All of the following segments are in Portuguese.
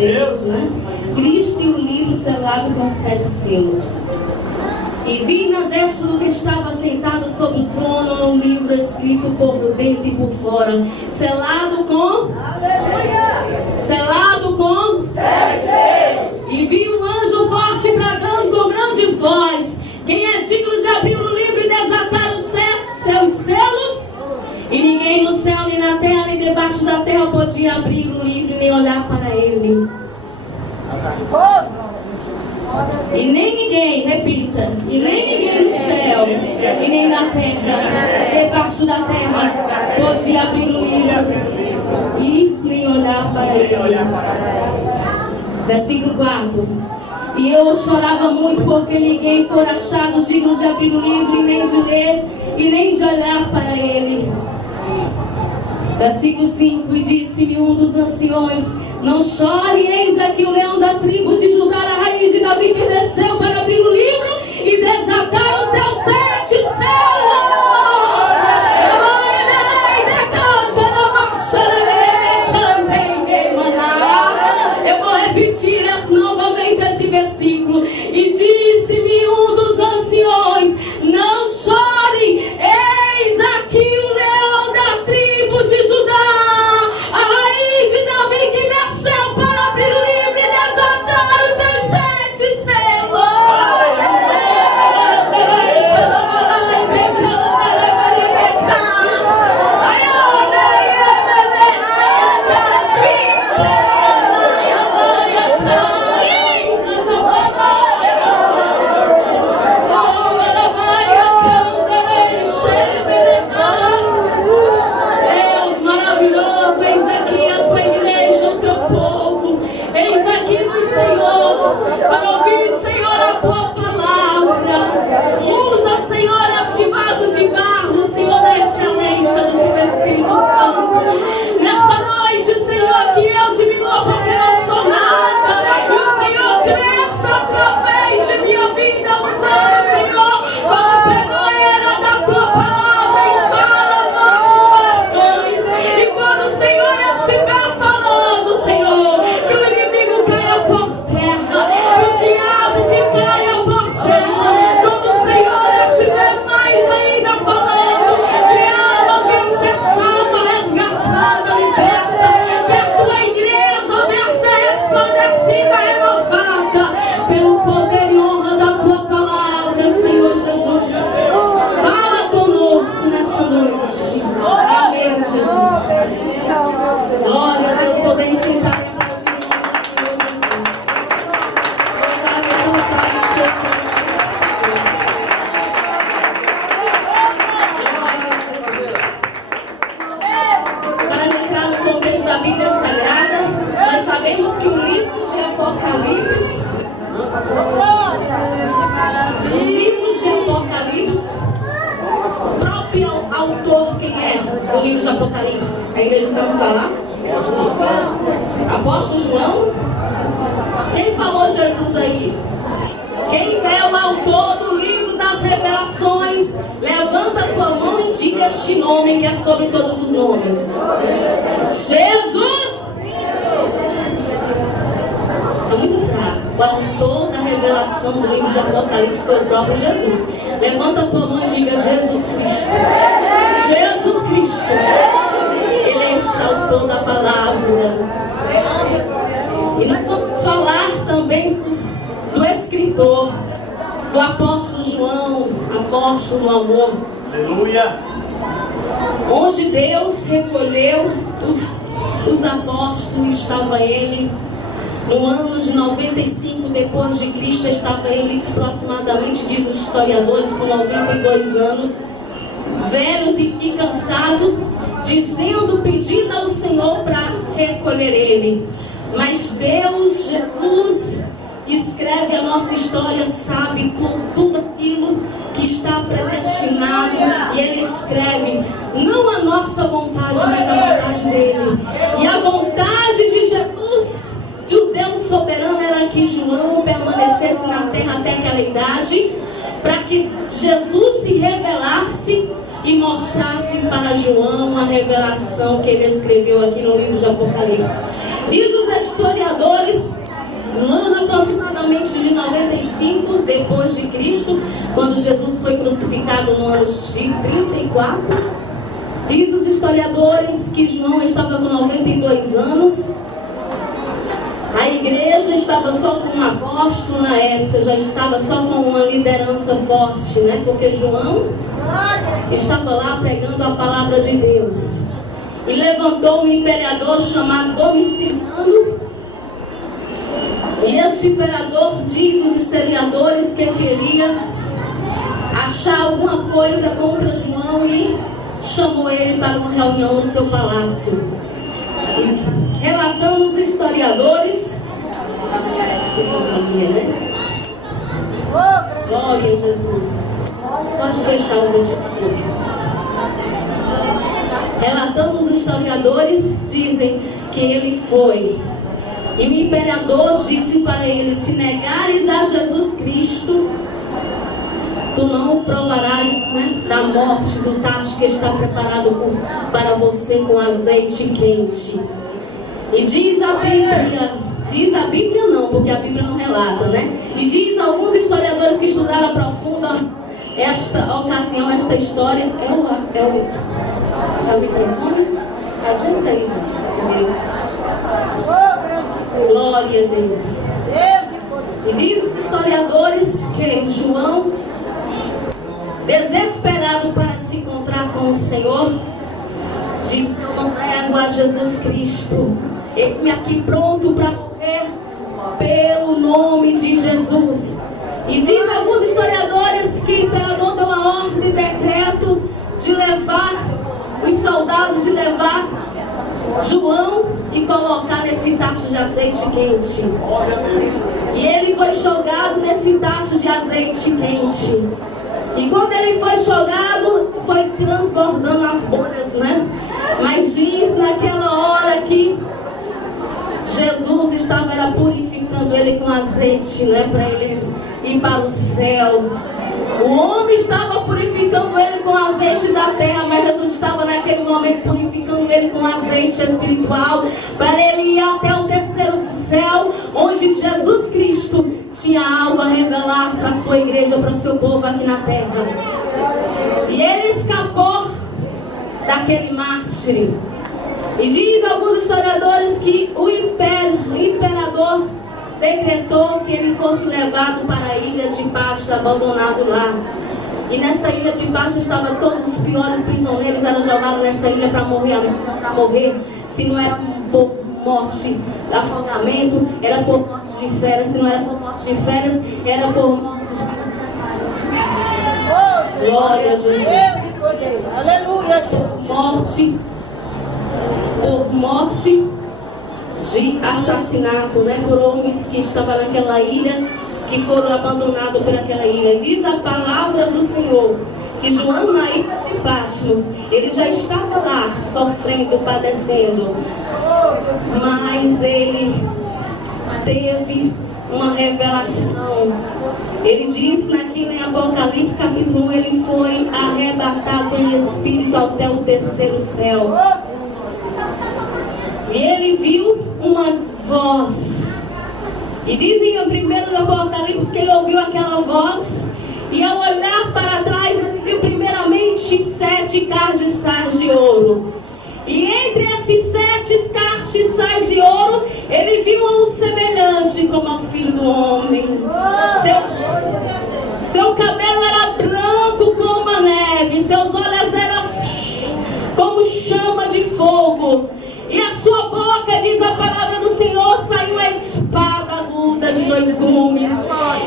selos, né? Cristo e o livro selado com 7 selos. E vi na destra do que estava sentado sobre o trono um livro escrito por dentro e por fora, selado com... selado com... 7 selos. E vi um anjo forte bradando com grande voz: quem é digno de abrir o livro e desatar os 7 seus selos? E ninguém no céu, nem na terra, nem debaixo da terra podia abrir o livro, nem olhar para ele. E nem ninguém, repita, e nem ninguém no céu, e nem na terra, debaixo da terra, podia abrir o livro e nem olhar para ele. Versículo 4. E eu chorava muito porque ninguém for achado digno de abrir o livro e nem de ler e nem de olhar para ele. Versículo 5. E disse-me um dos anciões: não chore, eis aqui o leão da tribo de Judá, a raiz de Davi, que desceu para abrir o livro e desatar os seus 7 selos. Eu vou repetir novamente esse versículo. E disse-me um dos anciões: não chore, eis aqui o leão da tribo de Judá, a raiz de Davi, que desceu para abrir o livro e desatar os seus 7 selos. Para ouvir, Senhor, a tua palavra. Usa, Senhor, este vaso de barro, Senhor, da excelência do teu Espírito Santo. Nessa noite, Senhor, que eu diminua porque não sou nada, e o Senhor cresça através de minha vida, usando, Senhor, como pregoeira da tua palavra e fala nossos corações. E quando o Senhor estiver falando, Senhor, que o inimigo caia por terra, que o diabo que caia por terra. Quando o Senhor estiver mais ainda falando, que a alma venha ser salva, resgatada, liberta, que a tua igreja venha ser resplandecida, renovada pelo poder e honra da tua palavra, Senhor Jesus. Fala conosco nessa noite. Amém, Jesus. Glória a Deus. Podem sentar e aplaudir o nome do Senhor Jesus. Para entrar no contexto da Bíblia Sagrada, nós sabemos que o livro de Apocalipse, o próprio autor, quem é do livro de Apocalipse? A igreja sabe falar? Apóstolo João? Quem falou Jesus aí? Quem é o autor do livro das revelações? Levanta a tua mão e diga este nome que é sobre todos os nomes. Jesus! É muito fraco. O autor da revelação do livro de Apocalipse foi o próprio Jesus. Levanta a tua mão e diga: Jesus Cristo. Jesus Cristo. Ele é este autor da palavra. E nós vamos falar também do escritor, do apóstolo João, apóstolo do amor. Aleluia! Onde Deus recolheu os apóstolos, estava ele. No ano de 95 depois de Cristo, estava ele aproximadamente, diz os historiadores, com 92 anos, velhos e cansado, dizendo, pedindo ao Senhor para recolher ele. Mas Deus, Jesus, escreve a nossa história, sabe tudo aquilo que está predestinado, e Ele escreve não a nossa vontade, mas a vontade dele. E a vontade de Jesus, do Deus soberano, era que João permanecesse na terra até aquela idade, para que Jesus se revelasse e mostrasse para João a revelação que ele escreveu aqui no livro de Apocalipse. Diz os historiadores aproximadamente de 95 depois de Cristo, quando Jesus foi crucificado no ano de 34. Diz os historiadores que João estava com 92 anos. A igreja estava só com um apóstolo na época, já estava só com uma liderança forte, né? Porque João estava lá pregando a palavra de Deus. E levantou um imperador chamado Domiciano. E este imperador, diz os historiadores, que queria achar alguma coisa contra João e chamou ele para uma reunião no seu palácio. E, relatando os historiadores, glória a Jesus. Pode fechar o ventilador. Relatando os historiadores, dizem que ele foi. E o imperador disse para ele: se negares a Jesus Cristo, tu não o provarás, né, da morte, do tacho que está preparado para você com azeite quente. E diz a Bíblia não, porque a Bíblia não relata, né? E diz alguns historiadores que estudaram a profunda esta ocasião, esta história. É o microfone? Ajeita aí, Deus. Glória a Deus. E diz os historiadores que João, desesperado para se encontrar com o Senhor, diz: eu não nego a Jesus Cristo, eis-me aqui pronto para morrer pelo nome de Jesus. E diz alguns historiadores que o imperador deu uma ordem, decreto de levar os soldados, de levar João e colocar nesse tacho de azeite quente. E ele foi jogado nesse tacho de azeite quente. E quando ele foi jogado, foi transbordando as bolhas, né? Mas diz naquela hora que Jesus estava purificando ele com azeite, né? Para ele ir para o céu. O homem estava purificando ele com azeite da terra, mas Jesus estava naquele momento purificando ele com azeite espiritual, para ele ir até o terceiro céu, onde Jesus Cristo tinha algo a revelar para a sua igreja, para o seu povo aqui na terra. E ele escapou daquele mártir. E diz alguns historiadores que o imperador decretou que ele fosse levado para a ilha de Pasto, abandonado lá. E nessa ilha de Pasto estavam todos os piores prisioneiros, eram jogados nessa ilha para morrer. Se não era por morte de afogamento, era por morte de férias. Se não era por morte de férias, era por morte de... Glória a Jesus. Aleluia. Por morte de assassinato, né? Por homens que estavam naquela ilha, que foram abandonados por aquela ilha. Diz a palavra do Senhor que João, na ilha de Patmos, ele já estava lá sofrendo, padecendo, mas ele teve uma revelação. Ele diz aqui em Apocalipse capítulo 1, ele foi arrebatado em espírito até o terceiro céu. E ele viu uma voz. E dizem em primeiro Apocalipse que ele ouviu aquela voz. E ao olhar para trás, ele viu primeiramente 7 castiçais de ouro. E entre esses 7 castiçais de ouro, ele viu um semelhante como ao Filho do Homem. Seu cabelo era branco como a neve. Seus olhos eram como chama de fogo. E a sua boca, diz a palavra do Senhor, saiu uma espada aguda de 2 gumes.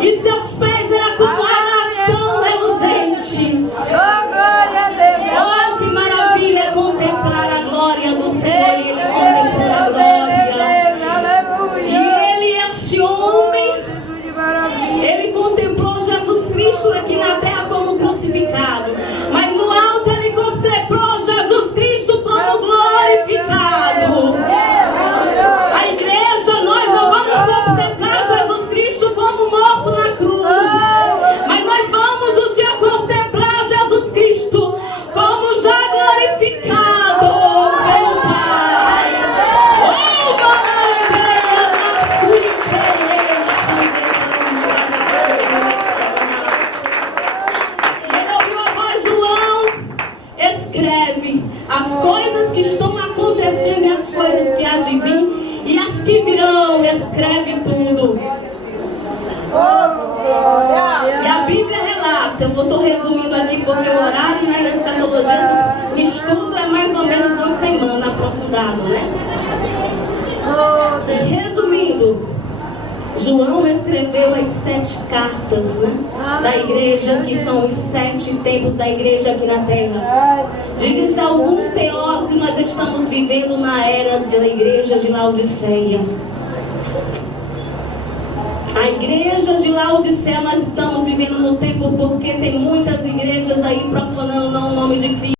E seus pés eram como tão reluzente. Oh, que maravilha contemplar a glória do Senhor. E ele contemplou a glória. E ele, este homem, ele contemplou Jesus Cristo aqui na terra como crucificado. Mas no alto ele contemplou Jesus Cristo como glorificado. A igreja, nós não vamos contemplar Jesus Cristo como morto. escreve as coisas que estão acontecendo e as coisas que há de vir e as que virão, escreve tudo. E a Bíblia relata, eu estou resumindo aqui porque o horário, né, da escatologia, o estudo é mais ou menos uma semana aprofundado, né? E resumindo, João escreveu as 7 cartas, né, da igreja, que são os 7 tempos da igreja aqui na terra. Diz alguns teólogos que nós estamos vivendo na era da igreja de Laodiceia. A igreja de Laodiceia, nós estamos vivendo no tempo porque tem muitas igrejas aí profanando o nome de Cristo.